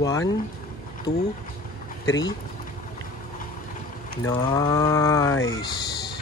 1, 2, 3. Nice.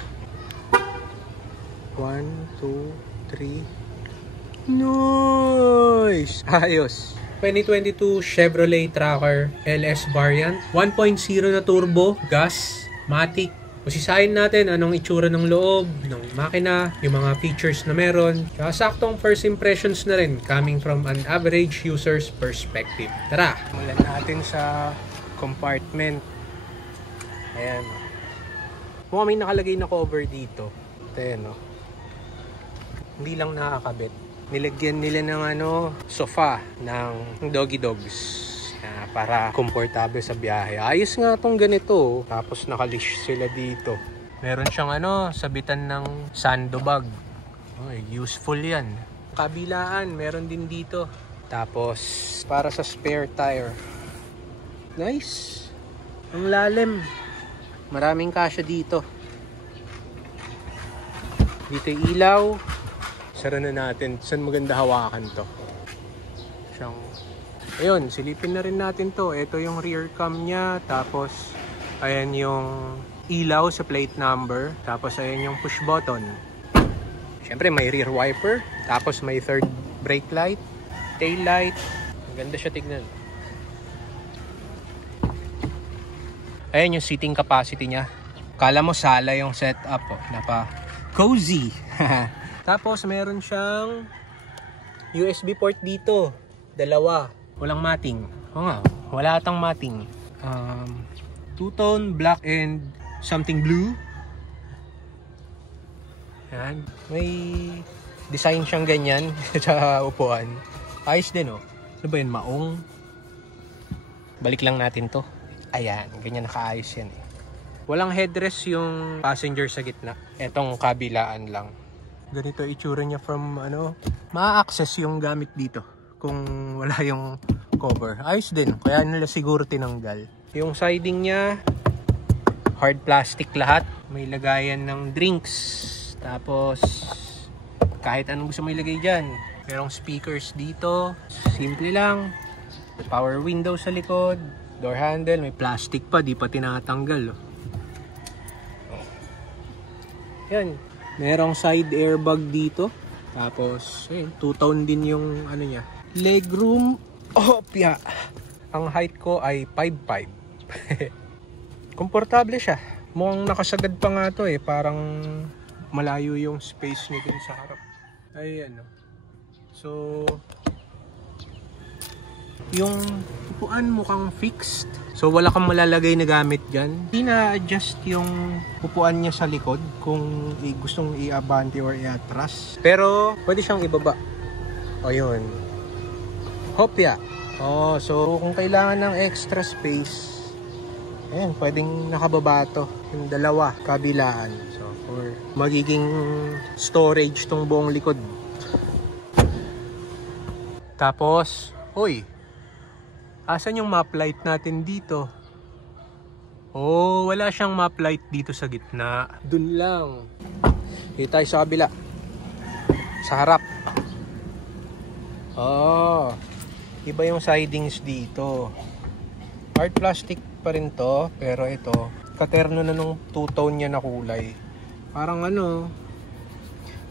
1, 2, 3. Nice. Ayos. 2022 Chevrolet Tracker LS variant. 1.0 na turbo, gas, matic. Usisahin natin anong itsura ng loob, ng makina, yung mga features na meron. Saktong first impressions na rin coming from an average user's perspective. Tara! Mulan natin sa compartment. Ayan. Mukhang may nakalagay na cover dito. Ito yan, no? Hindi lang nakakabit. Nilagyan nila ng sofa ng doggy dogs para komportable sa biyahe. Ayos nga tong ganito. Tapos nakalish sila dito. Meron siyang sabitan ng sandbag. Useful yan. Kabilaan, meron din dito. Tapos para sa spare tire. Nice. Ang lalim. Maraming kasya dito. Dito yung ilaw. Sara na natin. Saan maganda hawakan to? Ayun, silipin na rin natin to. Ito yung rear cam niya. Tapos, ayan yung ilaw sa plate number. Tapos, ayan yung push button. Siyempre, may rear wiper. Tapos, may third brake light. Tail light. Maganda siya tignan. Ayan yung seating capacity niya. Kala mo sala yung setup. Napa cozy. Tapos, meron siyang USB port dito. Dalawa. Walang mating. Oo nga, wala atang mating. Two-tone, black and something blue. Yan. May design siyang ganyan sa upuan. Ayos din, oh. Ano ba yun? Maong. Balik lang natin to. Ayan, ganyan nakaayos yan eh. Walang headrest yung passenger sa gitna. Etong kabilaan lang. Ganito itsura niya from ma-access yung gamit dito kung wala yung cover. Ayos din, kaya nila siguro tinanggal. Yung siding niya hard plastic lahat. May lagayan ng drinks. Tapos kahit anong gusto mo ilagay dyan. Merong speakers dito. Simple lang. Power window sa likod. Door handle, may plastic pa, di pa tinatanggal. Yan. Merong side airbag dito. Tapos, two-tone din yung niya. Legroom. Opya. Ang height ko ay 5'5". Komportable siya. Mukhang nakasagad pa nga to eh. Parang malayo yung space niya dun sa harap. Ayan. So, yung upuan mukhang fixed. So, wala kang malalagay na gamit dyan. Hindi na-adjust yung upuan niya sa likod kung gustong i-abante or i-atras. Pero, pwede siyang ibaba. O, yun. Hopya. Oh, so kung kailangan ng extra space, ayan, pwedeng nakababa to. Yung dalawa, kabilaan. So, for magiging storage tong buong likod. Tapos, asan yung map light natin dito? Oh, wala siyang map light dito sa gitna. Dun lang. Dito tayo sa kabila. Sa harap. Oh, iba yung sidings dito. Hard plastic pa rin to, pero ito katerno na nung two-tone niya na kulay. Parang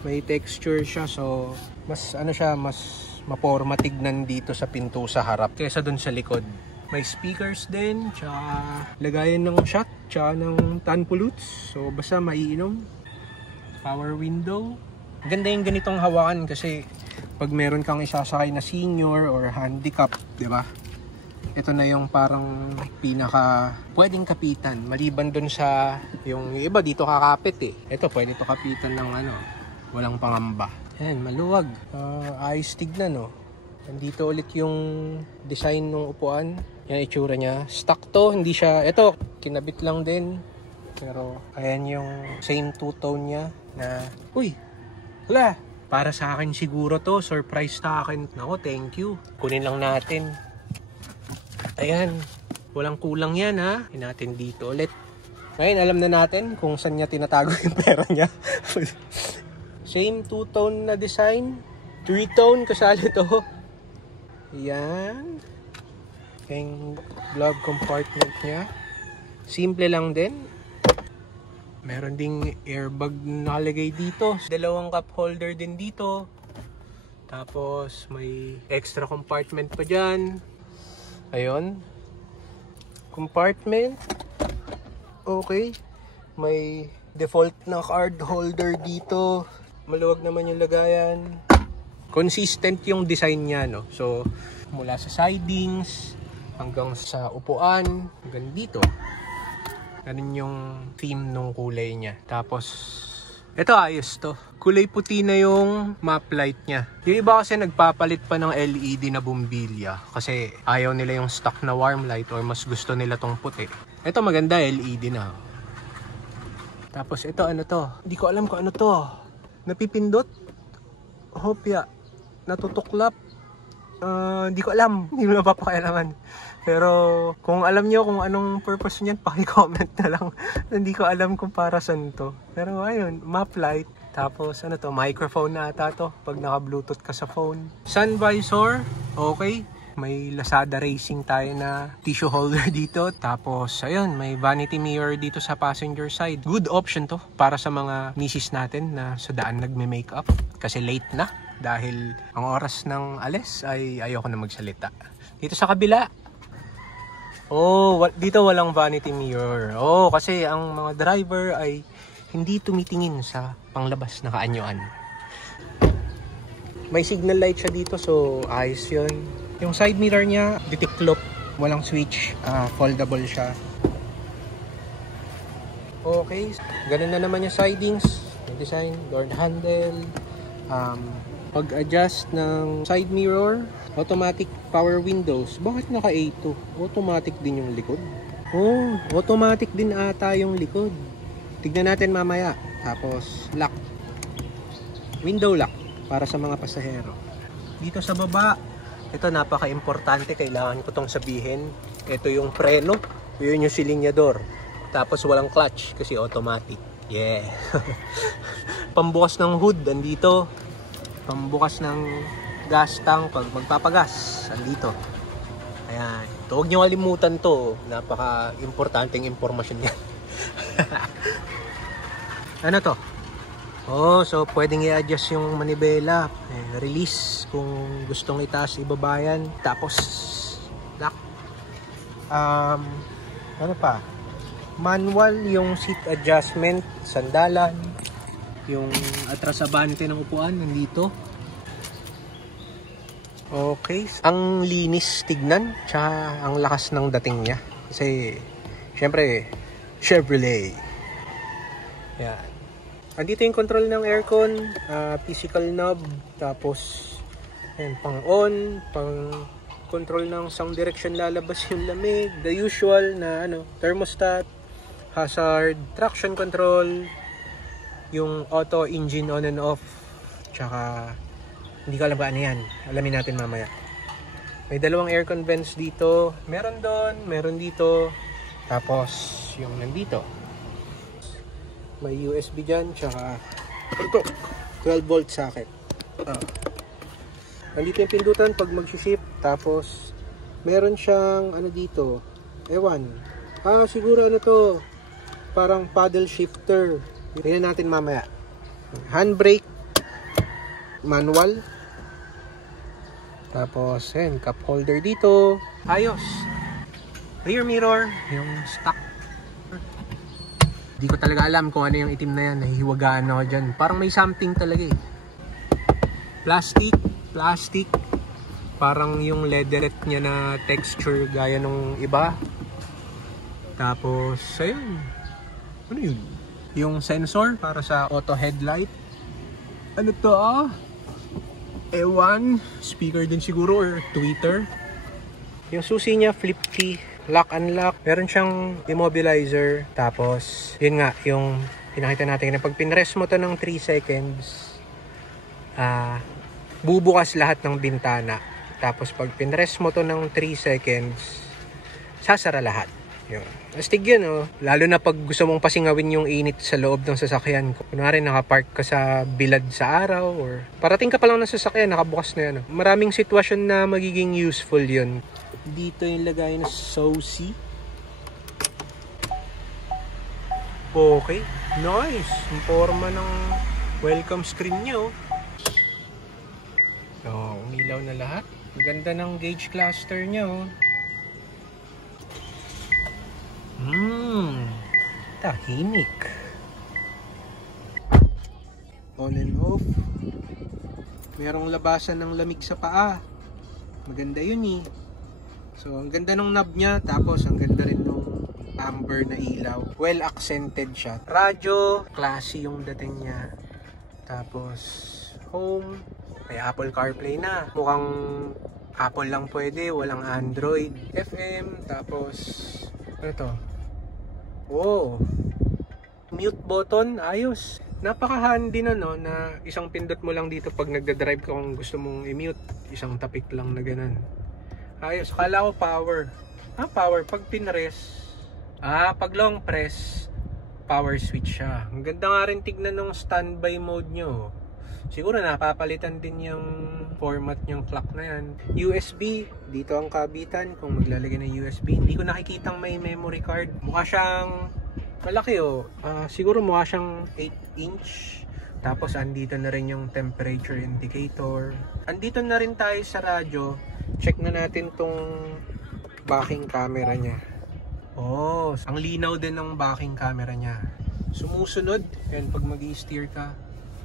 may texture siya, so mas mas maporma tignan dito sa pinto sa harap kaysa dun sa likod. May speakers din, tsaka lagayan ng shot, tsaka ng tanpuluts, so basta maiinom. Power window. Ganda yung ganitong hawakan kasi pag meron kang isasakay na senior or handicap, di ba? Ito na yung parang pinaka pwedeng kapitan. Maliban dun sa yung iba dito kakapit eh. Ito pwede to kapitan ng walang pangamba. Ayan, maluwag. Ayos tignan Nandito ulit yung design ng upuan. Yan itsura niya. Stock to, hindi siya, ito kinabit lang din. Pero ayan yung same two-tone niya na, wala. Para sa akin siguro to, surprise sa akin. Nako, thank you. Kunin lang natin. Ayan, walang kulang yan ha. Kunin natin dito ulit. Ngayon, alam na natin kung saan niya tinatago yung pera niya. Same two-tone na design. Three-tone, kasali to. Ayan. Yung glove compartment niya. Simple lang din. Meron ding airbag na nakalagay dito. Dalawang cup holder din dito. Tapos may extra compartment pa dyan. Ayun. Compartment. Okay. May default na card holder dito. Maluwag naman yung lagayan. Consistent yung design niya, no? So, mula sa sidings hanggang sa upuan, hanggang dito. Ganun yung theme nung kulay niya. Tapos, ito ayos to. Kulay puti na yung map light niya. Yung iba kasi nagpapalit pa ng LED na bumbilya. Kasi ayaw nila yung stock na warm light or mas gusto nila tong puti. Ito maganda, LED na. Tapos ito ano to? Hindi ko alam kung ano to. Napipindot? Hopya. Natutuklap? Hindi ko alam. Hindi mo na papakailangan. Pero kung alam nyo kung anong purpose niyan, paki-comment na lang. Hindi ko alam kung para saan to. Pero ayun, map light. Tapos ano to, microphone na ata to pag naka-bluetooth ka sa phone. Sun visor, okay. May Lazada Racing tayo na tissue holder dito. Tapos ayun, may vanity mirror dito sa passenger side. Good option to para sa mga misis natin na sa daan nagme-makeup. Kasi late na. Dahil ang oras ng alis ay ayoko na magsalita. Dito sa kabila, dito walang vanity mirror. Kasi ang mga driver ay hindi tumitingin sa panglabas na kaanyuan. May signal light siya dito, so ayos yun. Yung side mirror niya, ditiklop. Walang switch, foldable siya. Okay, ganun na naman yung sidings. Yung design, door handle. Pag-adjust ng side mirror, automatic power windows. Bakit naka A2? Automatic din yung likod. Automatic din ata yung likod. Tignan natin mamaya. Tapos, lock. Window lock para sa mga pasahero. Dito sa baba, ito napaka-importante. Kailangan ko tong sabihin. Ito yung preno. Yun yung silinyador. Tapos walang clutch kasi automatic. Yeah. Pambukas ng hood, andito. Pambukas ng gas tank pag magpapagas, andito. Ayan. Huwag nyo kalimutan to. Napaka-importanting impormasyon yan. Ano to? So pwedeng i-adjust yung manibela. Release kung gustong itaas, ibabayan. Tapos, lock. Ano pa? Manual yung seat adjustment, sandalan. Yung atrasabante ng upuan, nandito. Okay. Ang linis tignan, tsaka ang lakas ng dating niya. Kasi, syempre, Chevrolet. Yan. Andito yung control ng aircon, physical knob, tapos yan, pang on, pang control ng sound direction, lalabas yung lamig, the usual na thermostat, hazard, traction control, yung auto engine on and off, tsaka hindi ko alam ba ano yan, alamin natin mamaya. May dalawang aircon vents dito, meron doon, meron dito, tapos yung nandito. May USB dyan, tsaka ito, 12 volt socket. Nandito yung pindutan pag mag-shift. Tapos, meron siyang dito, ewan. Siguro to, parang paddle shifter. Tingnan natin mamaya. Handbrake, manual. Tapos, cup holder dito. Ayos. Rear mirror, yung stock. Hindi ko talaga alam kung ano yung itim na yan. Nahihiwagaan ako dyan. Parang may something talaga eh. Plastic. Parang yung leatherette niya na texture gaya nung iba. Tapos, ayun. Ano yun? Yung sensor para sa auto headlight. Ano to Ewan. Speaker din siguro or tweeter. Yung susi niya, flip key. Lock, unlock. Meron siyang immobilizer. Tapos, yun nga, yung pinakita natin na pag pinrest mo to ng 3 seconds, bubukas lahat ng bintana. Tapos, pag pinrest mo to ng 3 seconds, sasara lahat. Yun. Astig yun, Lalo na pag gusto mong pasingawin yung init sa loob ng sasakyan. Kunwari, nakapark ka sa bilad sa araw or parating ka pa lang ng sasakyan, nakabukas na yan. Maraming sitwasyon na magiging useful yun. Dito yung lagay na saucy. Okay, nice. Ang forma ng welcome screen niya, oh. Oh, umilaw na lahat. Ang ganda ng gauge cluster niya, oh. Tahimik. On and off. Merong labasan ng lamig sa paa. Maganda yun eh. So, ang ganda ng knob niya. Tapos, ang ganda rin ng amber na ilaw. Well accented siya. Radyo, classy yung dating niya. Tapos, home. May Apple CarPlay na. Mukhang Apple lang pwede. Walang Android. FM. Tapos, ano to? Oh, mute button, ayos. Napaka-handy na, no, na isang pindot mo lang dito pag nagda-drive ka kung gusto mong i-mute. Isang tapik lang na ganun. Ayos, kala ko power. Power, pag pinress. Pag long press, power switch siya. Ang ganda nga rin tignan ng standby mode nyo. Siguro napapalitan din yung format yung clock na yan. USB, dito ang kabitan kung maglalagay ng USB. Hindi ko nakikitang may memory card. Mukha siyang malaki, oh. Siguro mukha siyang 8-inch. Tapos andito na rin yung temperature indicator. Andito na rin tayo sa radyo. Check na natin tong backing camera niya. Oh, ang linaw din ng backing camera niya. Sumusunod. Yan, pag mag-i-steer ka,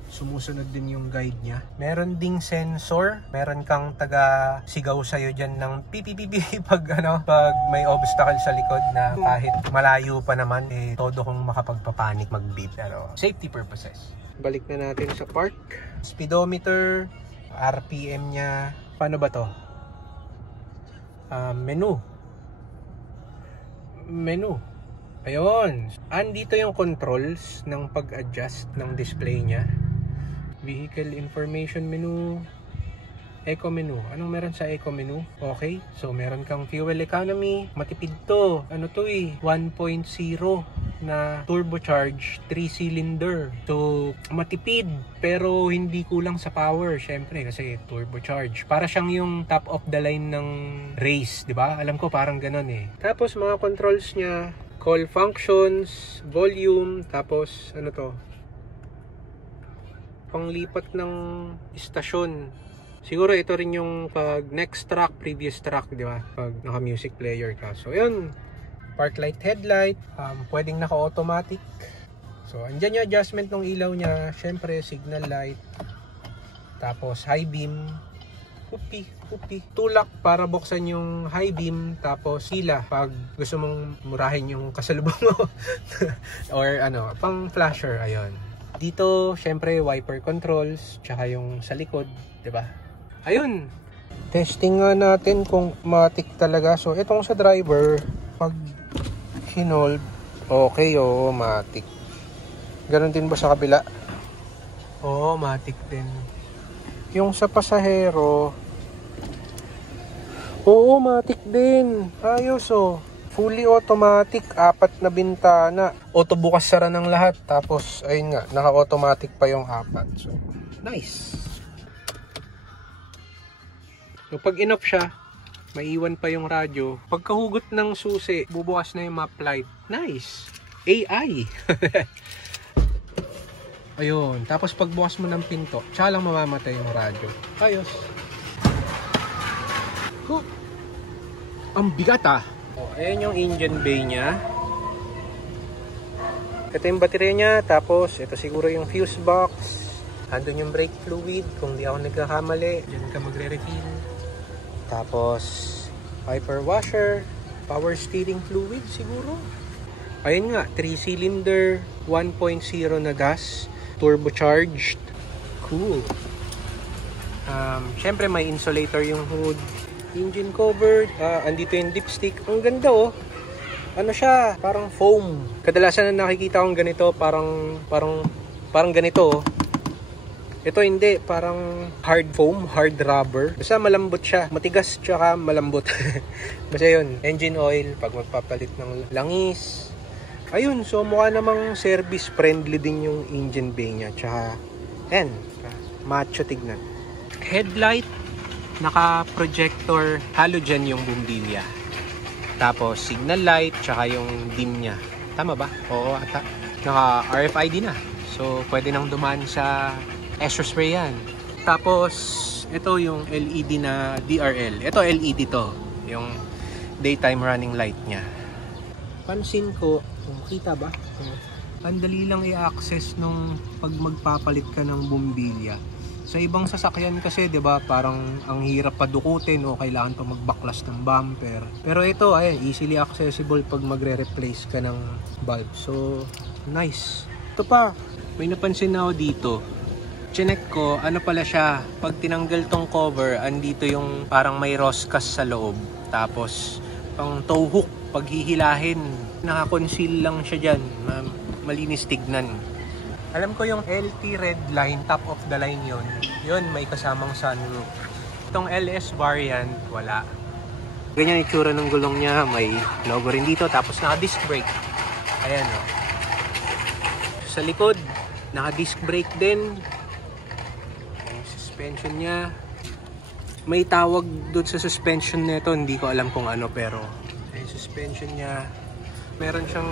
sumusunod din yung guide niya. Meron ding sensor. Meron kang taga sigaw sa'yo dyan ng pipipipi pag may obstacle sa likod na kahit malayo pa naman, todo kong makapagpapanik mag-beep. Safety purposes. Balik na natin sa park. Speedometer, RPM niya. Paano ba to? Menu. Ayun. Andito yung controls ng pag-adjust ng display niya. Vehicle information menu, eco menu. Anong meron sa eco menu? Okay, so meron kang fuel economy. Matipid to. 1.0 na turbocharged 3-cylinder. So matipid pero hindi kulang sa power, syempre kasi turbocharged. Para siyang yung top of the line ng race, 'di ba? Alam ko parang ganoon eh. Tapos mga controls niya, call functions, volume, tapos ano to? Panglipat ng istasyon. Siguro ito rin yung pag next track, previous track, di ba? Pag naka-music player ka. So, yun. Park light, headlight. Pwedeng naka-automatic. So, andyan yung adjustment ng ilaw niya. Syempre, signal light. Tapos, high beam. Hupi. Tulak para buksan yung high beam. Tapos, hila pag gusto mong murahin yung kasalubong mo. Or pang flasher. Ayun. Dito, syempre, wiper controls, tsaka yung sa likod, 'di ba? Ayun. Testing nga natin kung matic talaga. So, itong sa driver, pag hinold, okay, matic. Ganon din ba sa kabila? Oo, matic din. Yung sa pasahero, oo, matic din. Ayos, fully automatic, 4 na bintana. Auto bukas sara ng lahat. Tapos, ayun nga, naka-automatic pa yung 4. So, nice. So, pag in-off siya, maiwan pa yung radyo. Pagkahugot ng susi, bubukas na yung map light. Nice. AI. Ayun. Tapos, pagbukas mo ng pinto, tsaka lang mamamatay yung radyo. Ayos. Ang bigat ayan yung engine bay niya. Ito yung baterya niya. Tapos ito siguro yung fuse box. Andun yung brake fluid. Kung di ako nagkakamali, dyan ka magre-refill. Tapos wiper washer. Power steering fluid siguro. Ayun nga, 3-cylinder 1.0 na gas. Turbocharged. Cool. Syempre may insulator yung hood. Engine covered, andito yung dipstick. Ang ganda Ano siya, parang foam. Kadalasan na nakikita kong ganito, parang ganito. Ito hindi, parang hard foam, hard rubber. Basta malambot siya, matigas tsaka malambot. Basta yun, engine oil pag magpapalit ng langis. Ayun, so mukha namang service friendly din yung engine bay niya. Tsaka, macho tignan. Headlight. naka-projector halogen yung bumbilya. Tapos signal light, tsaka yung dim niya. Tama ba? Oo ata. Naka RFID na. So pwede nang dumaan sa extra spray yan. Tapos ito yung LED na DRL. Ito LED to. Yung daytime running light niya. Pansin ko, kita ba? Ang dali lang i-access nung pag magpapalit ka ng bumbilya. Sa ibang sasakyan kasi, 'di ba, parang ang hirap padukutin o kailangan pa magbaklas ng bumper. Pero ito, ay easily accessible pag magre-replace ka ng bulb. So, nice. Ito pa, may napansin na ako dito. Chinek ko, ano pala siya, pag tinanggal tong cover, andito yung parang may roscas sa loob. Tapos, pang tow hook, pag hihilahin, naka-conceal lang siya dyan. Malinis tignan. Alam ko yung LT red line, top of the line yun. Yun, may kasamang sunroof. Itong LS variant, wala. Ganyan yung itsura ng gulong niya. May logo rin dito. Tapos naka-disc brake. Ayan o. Sa likod, naka-disc brake din. Yung suspension niya. May tawag doon sa suspension nito. Hindi ko alam kung ano, pero yung suspension niya, meron siyang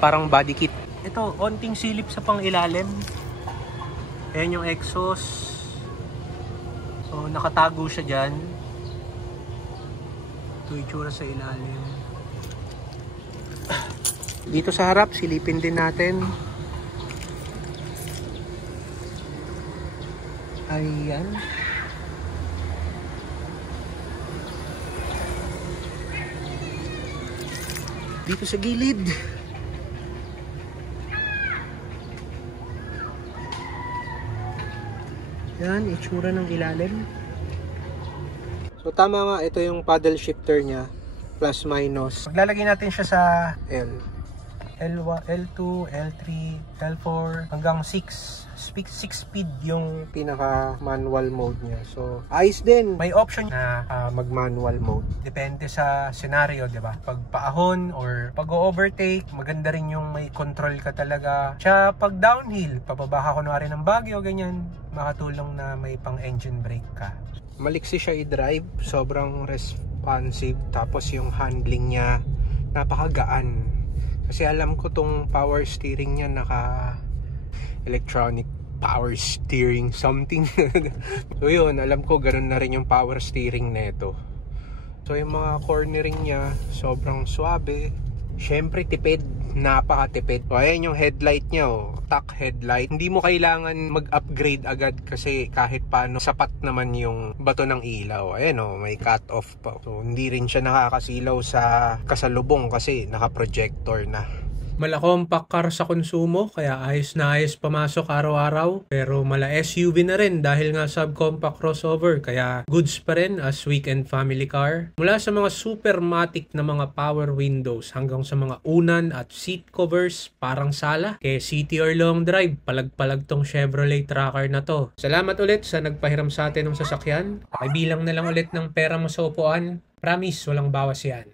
parang body kit. Ito, onting silip sa pang ilalim. Ayan yung exhaust. So, nakatago siya dyan. Ito itsura sa ilalim. Dito sa harap, silipin din natin. Ayan. Dito sa gilid. Yan, itsura ng ilalim. So tama nga, ito yung paddle shifter niya. Plus minus. Maglalagay natin siya sa L. L1, L2, L3, L4, hanggang 6. 6 speed yung pinaka manual mode niya. So, ayos din. May option na mag-manual mode. Depende sa scenario, di ba? Pag paahon or pag-overtake, maganda rin yung may control ka talaga. Tsaka pag downhill, pababa ka kunwari ng bagyo, ganyan, makatulong na may pang-engine brake ka. Maliksi siya i-drive. Sobrang responsive. Tapos yung handling niya, napakagaan. Kasi alam ko tong power steering niya naka electronic power steering something. So yun, alam ko ganun na rin yung power steering nito. So yung mga cornering niya sobrang suabe. Syempre tipid, napakatipid. So ayan yung headlight niya, oh. Tack headlight. Hindi mo kailangan mag-upgrade agad kasi kahit paano sapat naman yung bato ng ilaw. Ayan oh, may cut off pa. So hindi rin siya nakakasilaw sa kasalubong kasi naka-projector na. Mala-compact car sa konsumo, kaya ayos na ayos pamasok araw-araw. Pero mala SUV na rin dahil nga subcompact crossover, kaya goods pa rin as weekend family car. Mula sa mga super matic na mga power windows hanggang sa mga unan at seat covers, parang sala. Kaya city or long drive, palag-palag tong Chevrolet Tracker na to. Salamat ulit sa nagpahiram sa atin ng sasakyan. Pakibilang na lang ulit ng pera mo sa upuan. Promise, walang bawas yan.